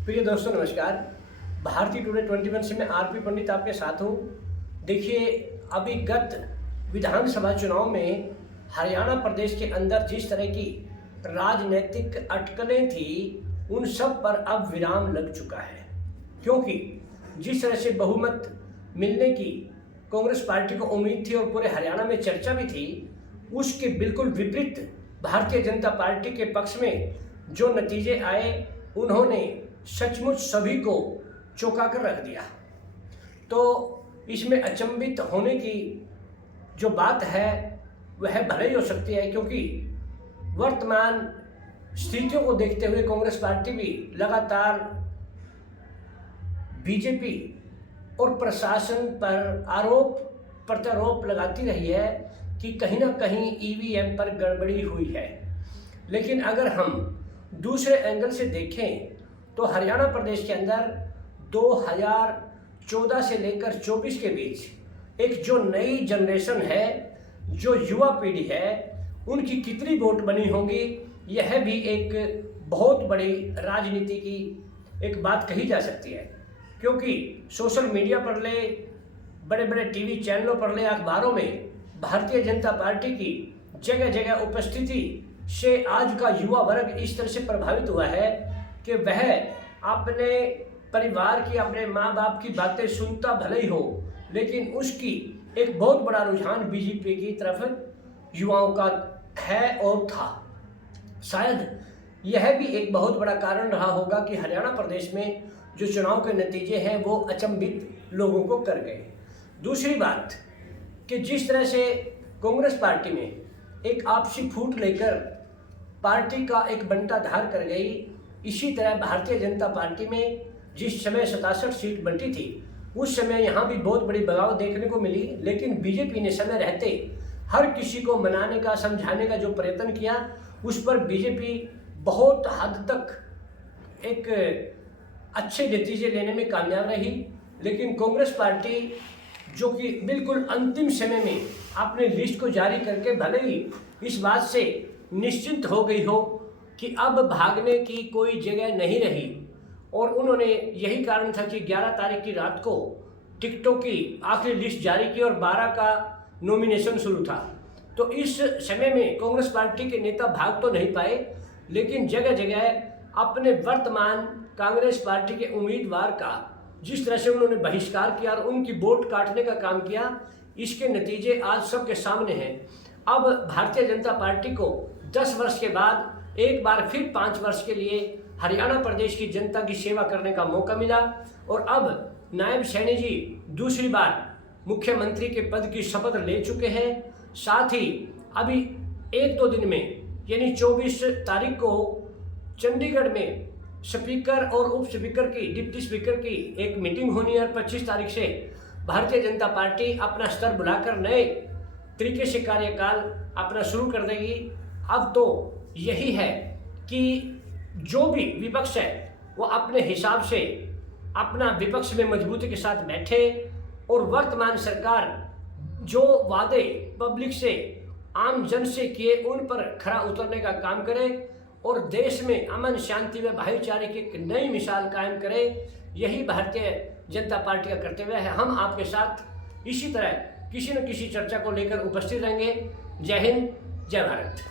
प्रिय दोस्तों नमस्कार। भारतीय टुडे 21 से मैं आरपी पंडित आपके साथ हूँ। देखिए, अभी गत विधानसभा चुनाव में हरियाणा प्रदेश के अंदर जिस तरह की राजनीतिक अटकलें थी, उन सब पर अब विराम लग चुका है। क्योंकि जिस तरह से बहुमत मिलने की कांग्रेस पार्टी को उम्मीद थी और पूरे हरियाणा में चर्चा भी थी, उसके बिल्कुल विपरीत भारतीय जनता पार्टी के पक्ष में जो नतीजे आए, उन्होंने सचमुच सभी को चौंका कर रख दिया। तो इसमें अचंभित होने की जो बात है वह भले ही हो सकती है, क्योंकि वर्तमान स्थितियों को देखते हुए कांग्रेस पार्टी भी लगातार बीजेपी और प्रशासन पर आरोप प्रत्यारोप लगाती रही है कि कहीं ना कहीं ईवीएम पर गड़बड़ी हुई है। लेकिन अगर हम दूसरे एंगल से देखें तो हरियाणा प्रदेश के अंदर 2014 से लेकर 24 के बीच एक जो नई जनरेशन है, जो युवा पीढ़ी है, उनकी कितनी वोट बनी होंगी, यह भी एक बहुत बड़ी राजनीति की एक बात कही जा सकती है। क्योंकि सोशल मीडिया पर ले, बड़े बड़े टीवी चैनलों पर ले, अखबारों में भारतीय जनता पार्टी की जगह जगह उपस्थिति से आज का युवा वर्ग इस तरह से प्रभावित हुआ है कि वह अपने परिवार की, अपने माँ बाप की बातें सुनता भले ही हो, लेकिन उसकी एक बहुत बड़ा रुझान बीजेपी की तरफ युवाओं का है और था। शायद यह भी एक बहुत बड़ा कारण रहा होगा कि हरियाणा प्रदेश में जो चुनाव के नतीजे हैं वो अचंभित लोगों को कर गए। दूसरी बात कि जिस तरह से कांग्रेस पार्टी में एक आपसी फूट लेकर पार्टी का एक बंटाधार कर गई, इसी तरह भारतीय जनता पार्टी में जिस समय 67 सीट बंटी थी, उस समय यहाँ भी बहुत बड़ी बगावत देखने को मिली। लेकिन बीजेपी ने समय रहते हर किसी को मनाने का, समझाने का जो प्रयत्न किया, उस पर बीजेपी बहुत हद तक एक अच्छे नतीजे लेने में कामयाब रही। लेकिन कांग्रेस पार्टी जो कि बिल्कुल अंतिम समय में अपने लिस्ट को जारी करके भले ही इस बात से निश्चिंत हो गई हो कि अब भागने की कोई जगह नहीं रही, और उन्होंने यही कारण था कि 11 तारीख की रात को टिकटों की आखिरी लिस्ट जारी की और 12 का नॉमिनेशन शुरू था। तो इस समय में कांग्रेस पार्टी के नेता भाग तो नहीं पाए, लेकिन जगह जगह अपने वर्तमान कांग्रेस पार्टी के उम्मीदवार का जिस तरह से उन्होंने बहिष्कार किया और उनकी वोट काटने का काम किया, इसके नतीजे आज सबके सामने हैं। अब भारतीय जनता पार्टी को 10 वर्ष के बाद एक बार फिर 5 वर्ष के लिए हरियाणा प्रदेश की जनता की सेवा करने का मौका मिला, और अब नायब सैनी जी दूसरी बार मुख्यमंत्री के पद की शपथ ले चुके हैं। साथ ही अभी 1-2 दिन में यानी 24 तारीख को चंडीगढ़ में स्पीकर और उप स्पीकर की, डिप्टी स्पीकर की एक मीटिंग होनी है, और 25 तारीख से भारतीय जनता पार्टी अपना स्तर बुलाकर नए तरीके से कार्यकाल अपना शुरू कर देगी। अब तो यही है कि जो भी विपक्ष है वो अपने हिसाब से अपना विपक्ष में मजबूती के साथ बैठे और वर्तमान सरकार जो वादे पब्लिक से, आम जन से किए, उन पर खरा उतरने का काम करे और देश में अमन, शांति व भाईचारे की एक नई मिसाल कायम करे। यही भारतीय जनता पार्टी का कर्तव्य है। हम आपके साथ इसी तरह किसी न किसी चर्चा को लेकर उपस्थित रहेंगे। जय हिंद, जय भारत।